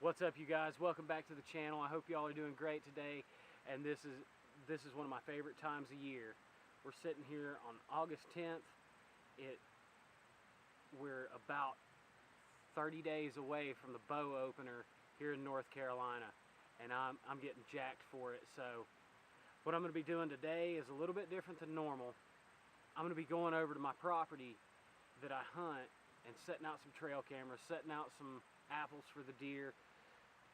What's up, you guys? Welcome back to the channel. I hope y'all are doing great today. And this is one of my favorite times of year. We're sitting here on August 10th. We're about 30 days away from the bow opener here in North Carolina, and I'm getting jacked for it. So what I'm going to be doing today is a little bit different than normal. I'm going to be going over to my property that I hunt and setting out some trail cameras, setting out some apples for the deer,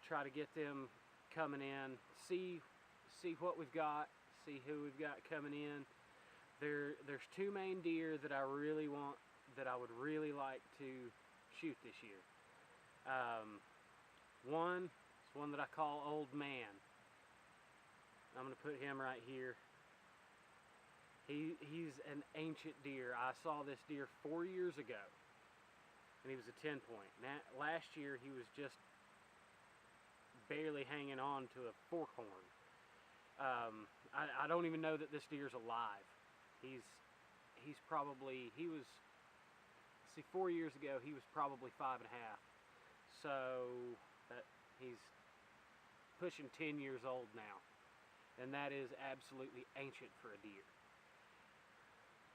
try to get them coming in, see what we've got, see who we've got coming in. There's two main deer that I really want, that I would really like to shoot this year. One is one that I call Old Man. I'm going to put him right here. He's an ancient deer. I saw this deer 4 years ago, and he was a 10-point. Last year he was just barely hanging on to a fork horn. I don't even know that this deer's alive. He's probably, 4 years ago he was probably 5.5. So he's pushing 10 years old now, and that is absolutely ancient for a deer.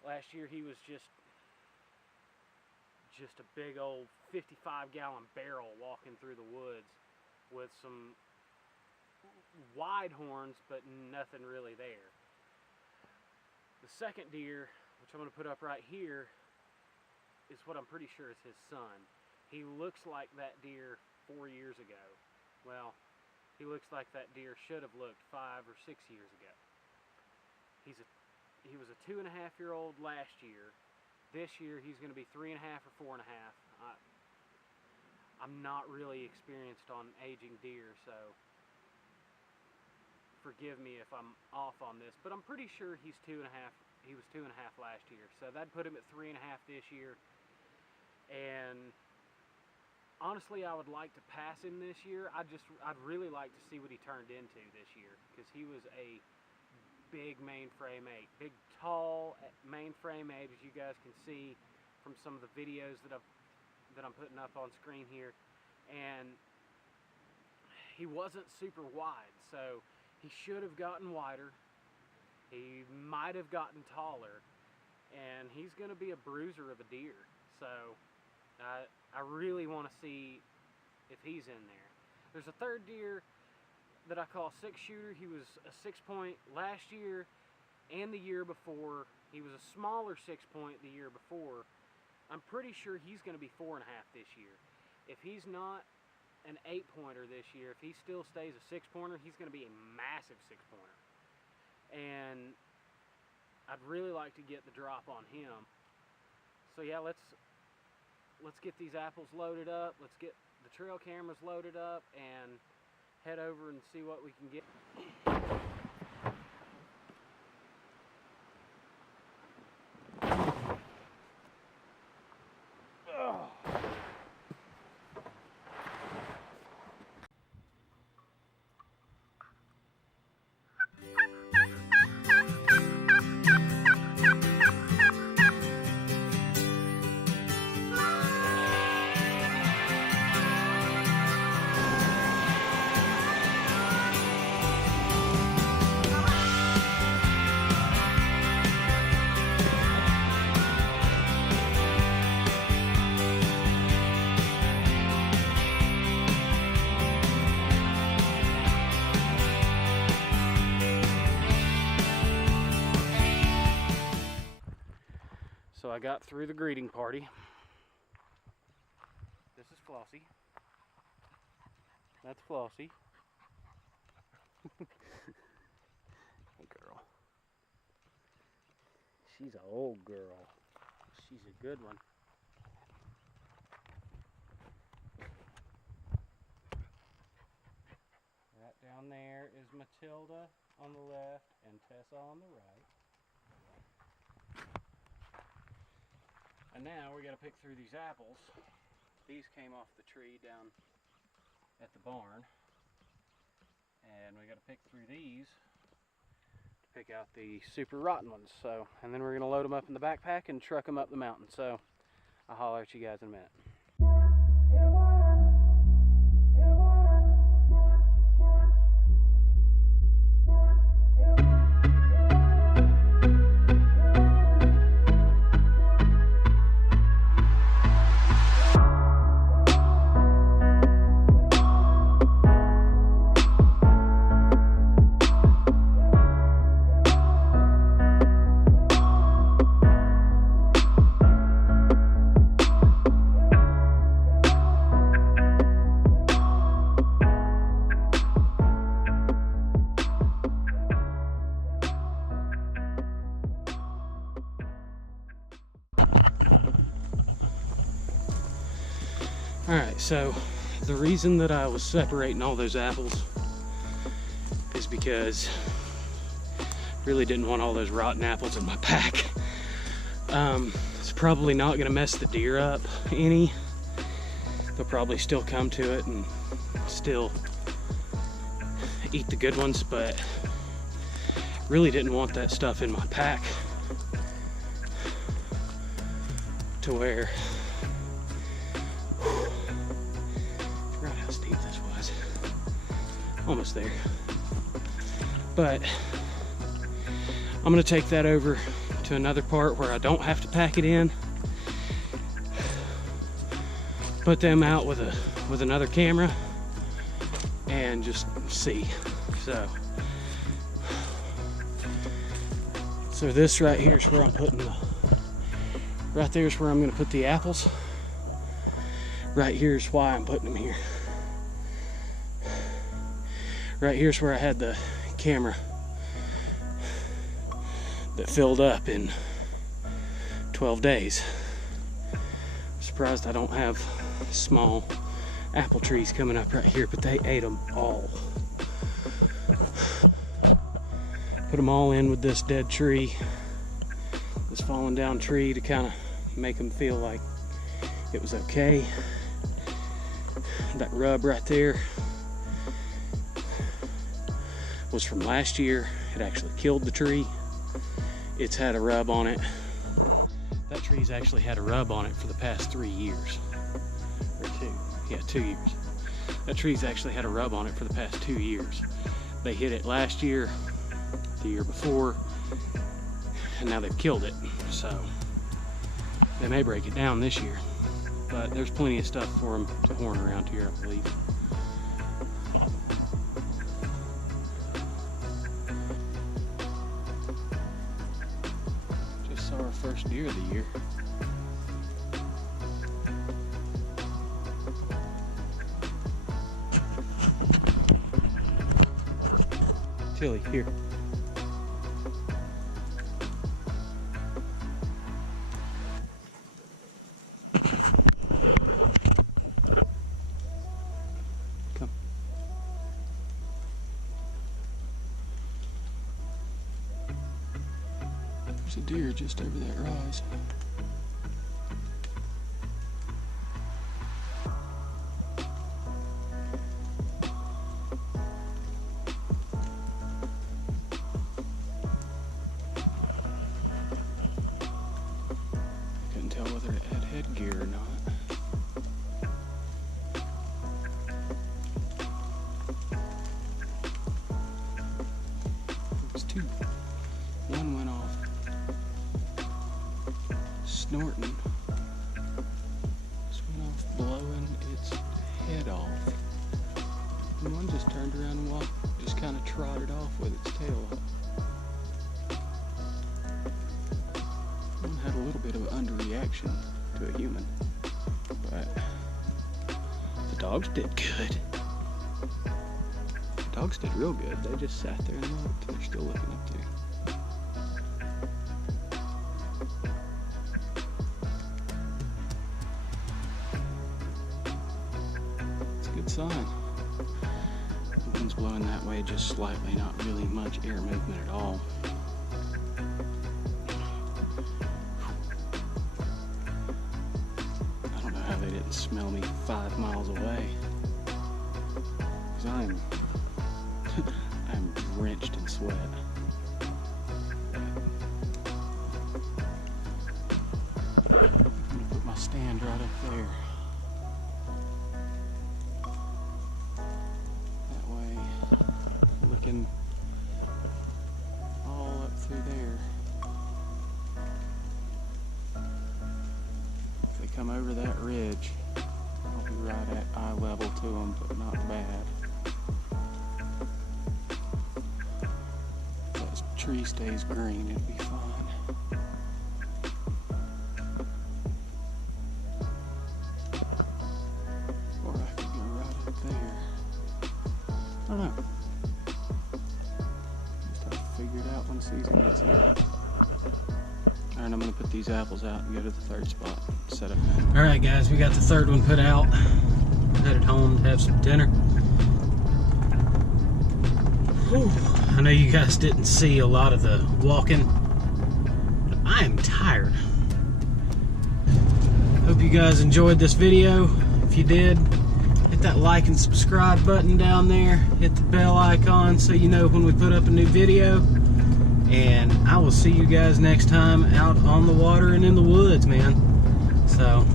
Last year he was just a big old 55-gallon barrel walking through the woods with some wide horns, but nothing really there. The second deer, which I'm going to put up right here, is what I'm pretty sure is his son. He looks like that deer 4 years ago. Well, he looks like that deer should have looked 5 or 6 years ago. He was a 2.5-year-old last year. This year he's going to be 3.5 or 4.5. I'm not really experienced on aging deer, so forgive me if I'm off on this, but I'm pretty sure he's 2.5. He was 2.5 last year, so that'd put him at 3.5 this year. And honestly, I would like to pass him this year. I'd really like to see what he turned into this year, because he was a big mainframe 8, big tall mainframe 8, as you guys can see from some of the videos that I'm putting up on screen here. And he wasn't super wide, so he should have gotten wider. He might have gotten taller, and he's going to be a bruiser of a deer. So I really want to see if he's in there. There's a third deer that I call 6-shooter. He was a 6-point last year and the year before. He was a smaller 6-point the year before. I'm pretty sure he's going to be 4.5 this year. If he's not an 8-pointer this year, if he still stays a 6-pointer, he's going to be a massive 6-pointer. And I'd really like to get the drop on him. So yeah, let's get these apples loaded up. Let's get the trail cameras loaded up and head over and see what we can get. So I got through the greeting party. This is Flossie. That's Flossie. Hey girl. She's an old girl. She's a good one. Right down there is Matilda on the left and Tessa on the right. And now we got to pick through these apples. These came off the tree down at the barn, and we got to pick through these to pick out the super rotten ones. So, and then we're going to load them up in the backpack and truck them up the mountain. So I'll holler at you guys in a minute. So the reason that I was separating all those apples is because I really didn't want all those rotten apples in my pack. It's probably not gonna mess the deer up any. They'll probably still come to it and still eat the good ones, but really didn't want that stuff in my pack to where, forgot how steep this was. Almost there. But I'm gonna take that over to another part where I don't have to pack it in. Put them out with another camera and just see. So this right here is where I'm putting right there is where I'm going to put the apples. Right here is why I'm putting them here. Right here's where I had the camera that filled up in 12 days. Surprised I don't have small apple trees coming up right here, but they ate them all. Put them all in with this dead tree, this fallen down tree, to kind of make them feel like it was okay. That rub right there was from last year. It actually killed the tree. It's had a rub on it. That tree's actually had a rub on it for the past 3 years. Or 2. Yeah, 2 years. That tree's actually had a rub on it for the past 2 years. They hit it last year, the year before, and now they've killed it. So they may break it down this year, but there's plenty of stuff for them to horn around here, I believe. Just saw our first deer of the year. Tilly, here. Come. There's a deer just over that rise. Tell whether it had headgear or not. It's two. One went off snorting. This went off blowing its head off. And one just turned around and walked, just kind of trotted off with its tail up. Had a little bit of an underreaction to a human, but the dogs did good. The dogs did real good. They just sat there and looked. They're still looking up too. It's a good sign. The wind's blowing that way just slightly, not really much air movement at all. They didn't smell me 5 miles away, because I'm drenched in sweat. I'm gonna put my stand right up there. That way, looking all up through there. Come over that ridge, I'll be right at eye level to them, but not bad. If that tree stays green, it'll be fine. Or I could go right up there. I don't know. Just have to figure it out when season gets here. Alright, I'm going to put these apples out and go to the third spot. Set up. Alright guys, we got the third one put out. headed home to have some dinner. Whew. I know you guys didn't see a lot of the walking, but I am tired. Hope you guys enjoyed this video. If you did, hit that like and subscribe button down there. Hit the bell icon so you know when we put up a new video. And I will see you guys next time out on the water and in the woods, man. So